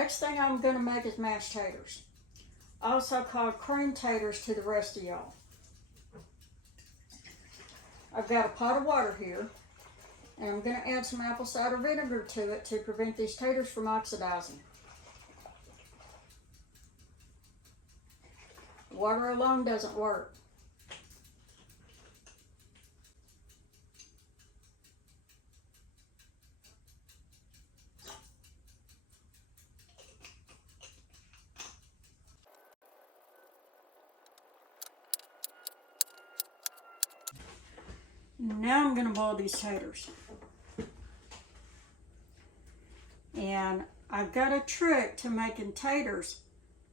next thing I'm going to make is mashed taters, also called cream taters to the rest of y'all. I've got a pot of water here, and I'm going to add some apple cider vinegar to it to prevent these taters from oxidizing. Water alone doesn't work. Now I'm going to boil these taters. And I've got a trick to making taters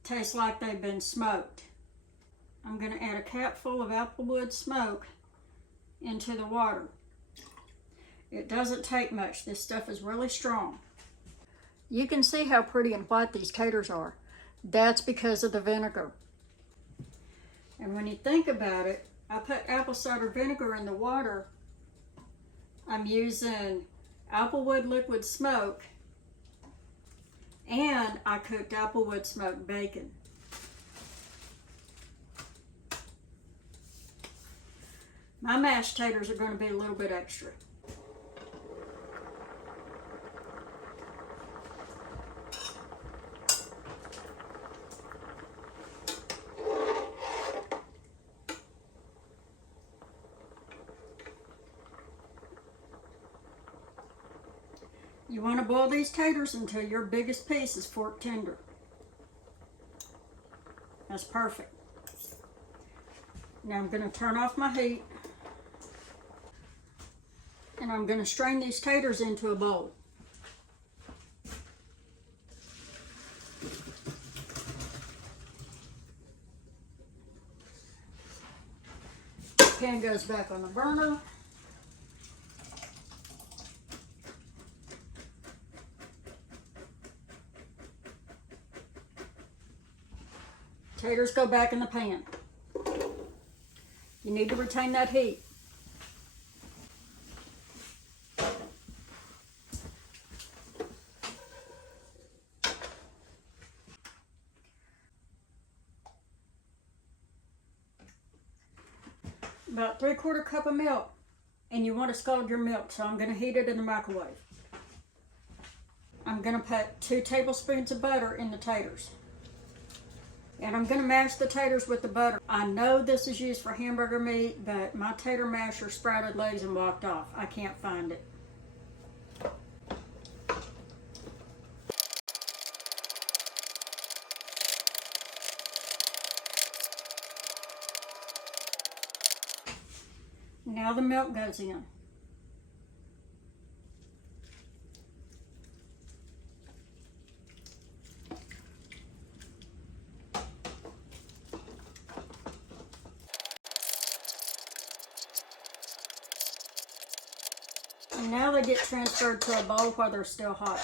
taste like they've been smoked. I'm going to add a capful of applewood smoke into the water. It doesn't take much. This stuff is really strong. You can see how pretty and white these taters are. That's because of the vinegar. And when you think about it, I put apple cider vinegar in the water. I'm using applewood liquid smoke, and I cooked applewood smoked bacon. My mashed taters are going to be a little bit extra. You want to boil these taters until your biggest piece is fork tender. That's perfect. Now I'm going to turn off my heat, and I'm going to strain these taters into a bowl. Pan goes back on the burner. Taters go back in the pan. You need to retain that heat. About 3/4 cup of milk, and you want to scald your milk, so I'm going to heat it in the microwave. I'm going to put 2 tablespoons of butter in the taters. And I'm going to mash the taters with the butter. I know this is used for hamburger meat, but my tater masher sprouted legs and walked off. I can't find it. Now the milk goes in. And now they get transferred to a bowl while they're still hot.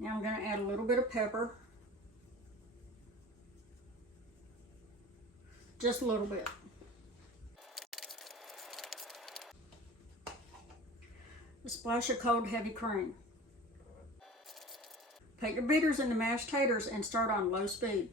Now I'm going to add a little bit of pepper. Just a little bit. A splash of cold heavy cream. Put your beaters in the mashed taters and start on low speed.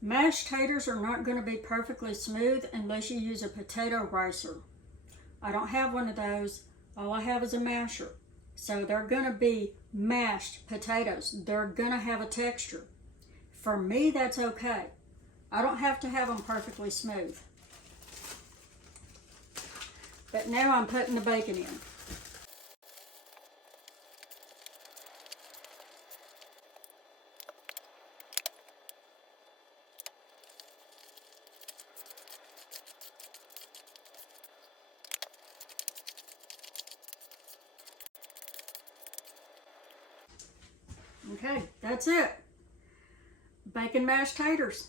Mashed taters are not going to be perfectly smooth unless you use a potato ricer. I don't have one of those. All I have is a masher. So they're going to be mashed potatoes. They're going to have a texture. For me, that's okay. I don't have to have them perfectly smooth. But now I'm putting the bacon in. Okay, that's it. Bacon mashed taters.